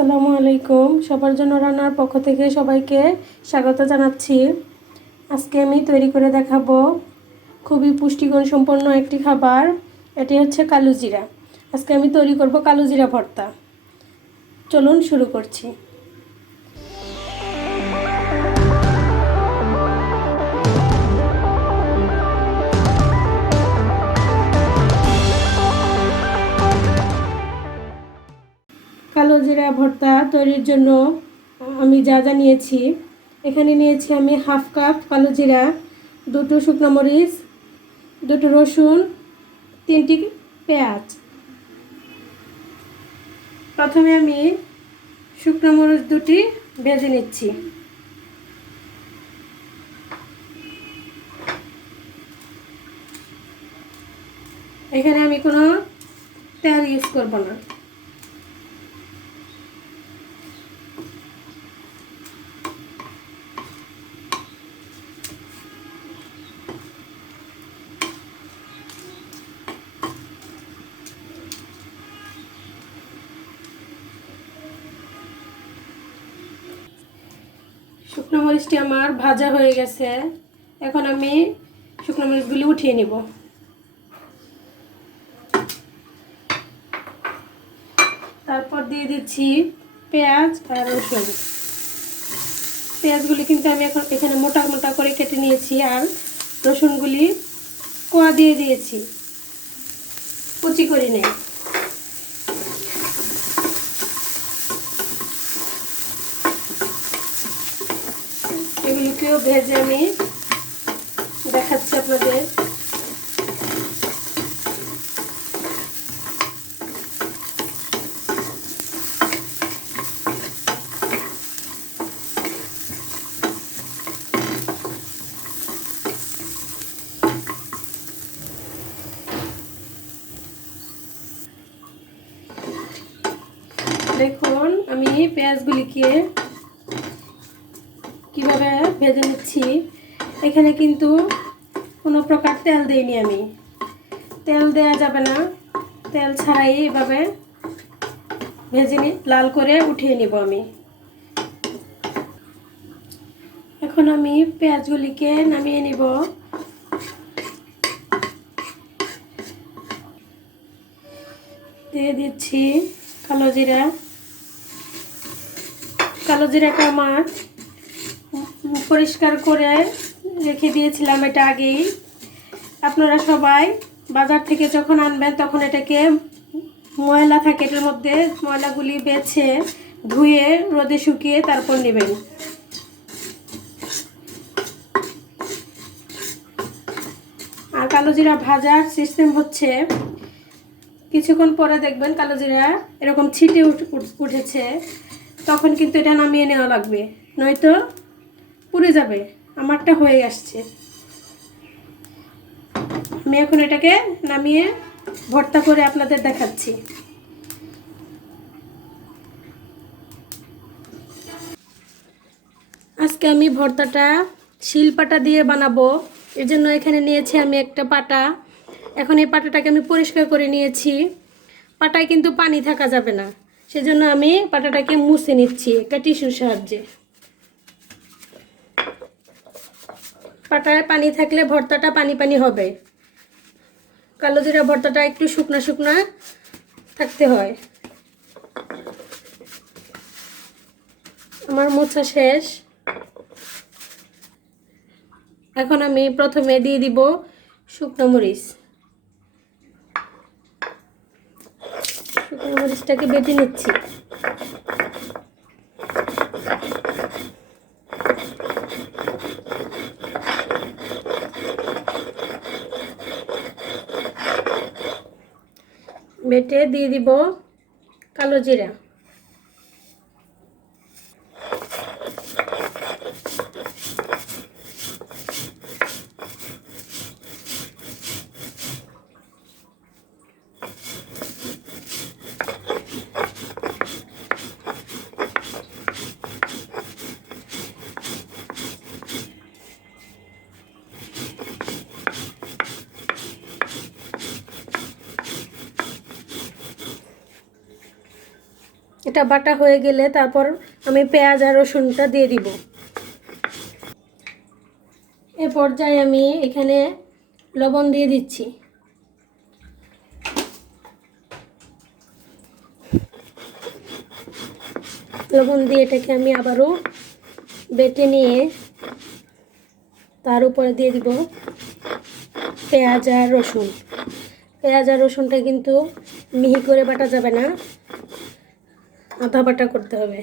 আসসালামু আলাইকুম। সবার জন্য রান্নার পক্ষ থেকে সবাইকে স্বাগত জানাচ্ছি। আজকে আমি তৈরি করে দেখাবো খুবই পুষ্টিগুণ সম্পন্ন একটি খাবার। এটি হচ্ছে কালোজিরা। আজকে আমি তৈরি করব কালোজিরা ভর্তা। চলুন শুরু করছি। কালোজিরা ভর্তা তৈরির জন্য আমি যা যা নিয়েছি, এখানে নিয়েছি আমি হাফ কাপ কালোজিরা, দুটো শুকনো মরিচ, দুটো রসুন, তিনটি পেঁয়াজ। প্রথমে আমি শুকনো মরিচ দুটি ভেজে নিচ্ছি। এখানে আমি কোনো তেল ইউজ করব না। শুকনো মরিচটি আমার ভাজা হয়ে গেছে। এখন আমি শুকনো মরিচগুলি উঠিয়ে নিব। তারপর দিয়ে দিচ্ছি পেঁয়াজ আর রসুন। পেঁয়াজগুলি কিন্তু আমি এখন এখানে মোটা মোটা করে কেটে নিয়েছি, আর রসুনগুলি কোয়া দিয়ে দিয়েছি, কুচি করে নেই। এগুলিকেও ভেজে আমি দেখাচ্ছি আপনাদের। দেখুন আমি পেঁয়াজগুলিকে কিভাবে ভেজে নিচ্ছি। এখানে কিন্তু কোনো প্রকার তেল দেইনি আমি। তেল দেয়া যাবে না, তেল ছাড়াই এভাবে ভেজে লাল করে উঠিয়ে নিব আমি। এখন আমি পেঁয়াজগুলিকে নামিয়ে নিব। দিয়ে দিচ্ছি কালোজিরা। কালোজিরাটা আমার পরিষ্কার করে রেখে দিয়েছিলাম এটা আগেই। আপনারা সবাই বাজার থেকে যখন আনবেন তখন এটাকে ময়লা থাকে, এটার মধ্যে ময়লাগুলি বেছে ধুয়ে রোদে শুকিয়ে তারপর নেবেন। আর কালোজিরা ভাজার সিস্টেম হচ্ছে, কিছুক্ষণ পরে দেখবেন কালোজিরা এরকম ছিটে উঠেছে, তখন কিন্তু এটা নামিয়ে নেওয়া লাগবে, নয়তো পুড়ে যাবে। আমারটা হয়ে আসছে। আমি এখন এটাকে নামিয়ে ভর্তা করে আপনাদের দেখাচ্ছি। আজকে আমি ভর্তাটা শিলপাটা দিয়ে বানাবো। এর জন্য এখানে নিয়েছি আমি একটা পাটা। এখন এই পাটাটাকে আমি পরিষ্কার করে নিয়েছি। পাটায় কিন্তু পানি থাকা যাবে না, সেজন্য আমি পাটাটাকে মুছে নিচ্ছি একটা টিস্যুর সাহায্যে। পাটায় পানি থাকলে ভর্তাটা পানি পানি হবে। কালোজিরা ভর্তাটা একটু শুকনা শুকনা থাকতে হয়। আমার মোছা শেষ। এখন আমি প্রথমে দিয়ে দিব শুকনো মরিচ। শুকনো মরিচটাকে বেটে নিচ্ছি। বেটে দিয়ে দিব কালোজিরা। এটা বাটা হয়ে গেলে তারপর আমি পেঁয়াজ আর রসুনটা দিয়ে দিব। এ পর্যায়ে আমি এখানে লবণ দিয়ে দিচ্ছি। লবণ দিয়ে এটাকে আমি আবারও বেটে নিয়ে তার উপরে দিয়ে দিব পেঁয়াজ আর রসুন। পেঁয়াজ আর রসুনটা কিন্তু মিহি করে বাটা যাবে না, আধা বাটা করতে হবে।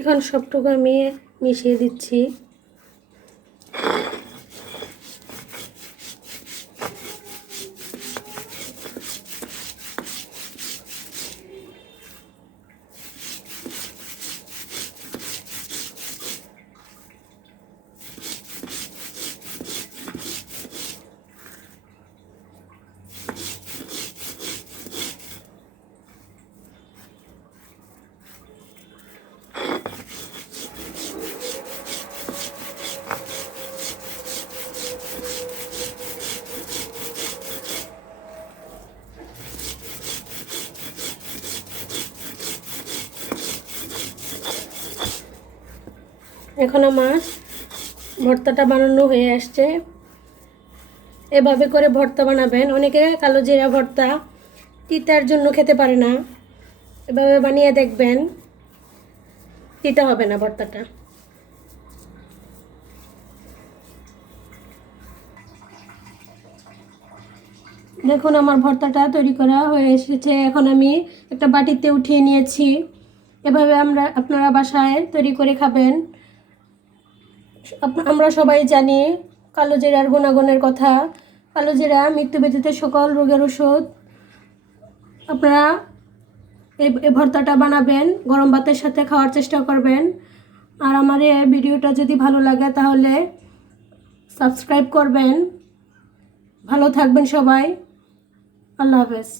এখন সবটুকু আমি মিশিয়ে দিচ্ছি। এখন আমার ভর্তাটা বানানো হয়ে আসছে। এভাবে করে ভর্তা বানাবেন। অনেকে কালোজিরা ভর্তা তিতার জন্য খেতে পারে না, এভাবে বানিয়ে দেখবেন, তিতা হবে না ভর্তাটা। দেখুন আমার ভর্তাটা তৈরি করা হয়ে এসেছে। এখন আমি একটা বাটিতে উঠিয়ে নিয়েছি। এভাবে আপনারা বাসায় তৈরি করে খাবেন। আমরা সবাই জানি কালোজিরার গুণাগুণের কথা। কালোজিরা মৃত্যু ব্যতীত সকল রোগের ওষুধ। আপনারা এই ভর্তাটা বানাবেন, গরম ভাতের সাথে খাওয়ার চেষ্টা করবেন। আর আমার এই ভিডিওটা যদি ভালো লাগে তাহলে সাবস্ক্রাইব করবেন। ভালো থাকবেন সবাই। আল্লাহ হাফেজ।